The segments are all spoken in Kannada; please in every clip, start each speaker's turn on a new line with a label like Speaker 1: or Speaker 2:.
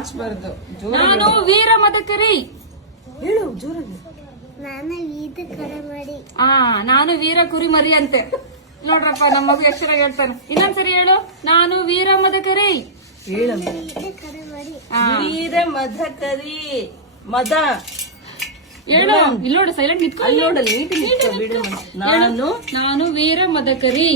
Speaker 1: ನಾಚ್ಬಾರ್ದು.
Speaker 2: ನಾನು ವೀರ ಮದಕರಿ.
Speaker 1: ಹೇಳು ಜೋರಾಗಿ.
Speaker 2: ನಾನು ವೀರ ಕುರಿಮರಿ ಅಂತೆ. ನೋಡ್ರಪ್ಪ ನಮ್ಮ ಮಗು ಎಷ್ಟರ ಹೇಳ್ತಾನೆ. ಇನ್ನೊಂದ್ಸರಿ ಹೇಳು. ನಾನು ವೀರ ಮದಕರಿ.
Speaker 1: ಹೇಳಮ್ಮ. ವೀರ ಮದಕರಿ. ಮದ
Speaker 2: ಹೇಳು. ಇಲ್ಲಿ ನೋಡು, ಸೈಲೆಂಟ್ ನಿಂತ್ಕೊ.
Speaker 1: ಅಲ್ಲಿ ನೋಡಲ್ಲ, ನೀಟ್.
Speaker 2: ನಾನು ವೀರ ಮದಕರಿ.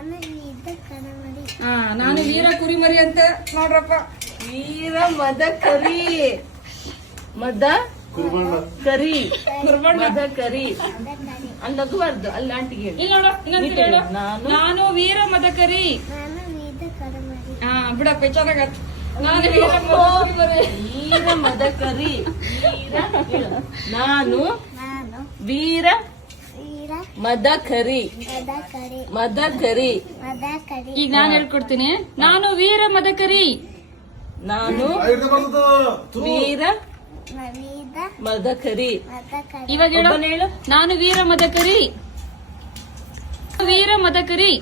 Speaker 2: ನಾನು ವೀರ ಕುರಿಮರಿ ಅಂತ. ನೋಡ್ರಪ್ಪ,
Speaker 1: ವೀರ ಮದಕರಿ. ಮದ ಕರಿ. ಮದ ಕರಿ. ಅಲ್ಲಿ ನಗಬಾರ್ದು, ಅಲ್ಲಿ ಆಂಟಿಗೆ ಹೇಳಿ.
Speaker 2: ಇಲ್ಲಿ ನೋಡು, ಇನ್ನೊಂದ್ಸರಿ ಹೇಳು. ನಾನು ವೀರ ಮದಕರಿ. ಬಿಡಪ್ಪ ಚೆನ್ನಾಗ. ನಾನು ವೀರ ಕುರಿಮರಿ.
Speaker 1: ವೀರ ಮದಕರಿ. ನಾನು ವೀರ ಮದಕರಿ. ಮದಕರಿ.
Speaker 2: ಈಗ ನಾನು ಹೇಳ್ಕೊಡ್ತೀನಿ. ನಾನು ವೀರ ಮದಕರಿ.
Speaker 1: ನಾನು ವೀರ ಮದಕರಿ.
Speaker 2: ಇವಾಗ ಹೇಳು. ನಾನು ವೀರ ಮದಕರಿ. ವೀರ ಮದಕರಿ.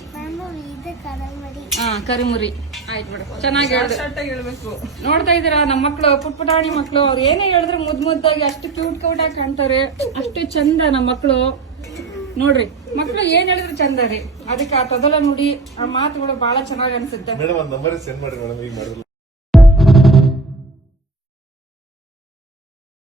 Speaker 2: ಕರಿಮುರಿ. ಆಯ್ತು ಬಿಡು, ಚೆನ್ನಾಗಿ
Speaker 1: ಹೇಳ್ಬೇಕು.
Speaker 2: ನೋಡ್ತಾ ಇದೀರಾ ನಮ್ಮ ಮಕ್ಳು, ಪುಟ್ಪುಟಾಣಿ ಮಕ್ಳು. ಅವ್ರು ಏನೇ ಹೇಳಿದ್ರೆ ಮುದ್ದಾಗಿ ಅಷ್ಟು ಕ್ಯೂಟ್ ಆಗಿ ಕಾಣ್ತಾರೆ. ಅಷ್ಟು ಚಂದ ನಮ್ಮ ಮಕ್ಳು. ನೋಡ್ರಿ, ಮಕ್ಳು ಏನ್ ಹೇಳಿದ್ರೆ ಚಂದ ರೀ. ಅದಕ್ಕೆ ಆ ತೊದಲ ನುಡಿ, ಆ ಮಾತುಗಳು ಬಹಳ ಚೆನ್ನಾಗಿ ಅನ್ಸುತ್ತೆ.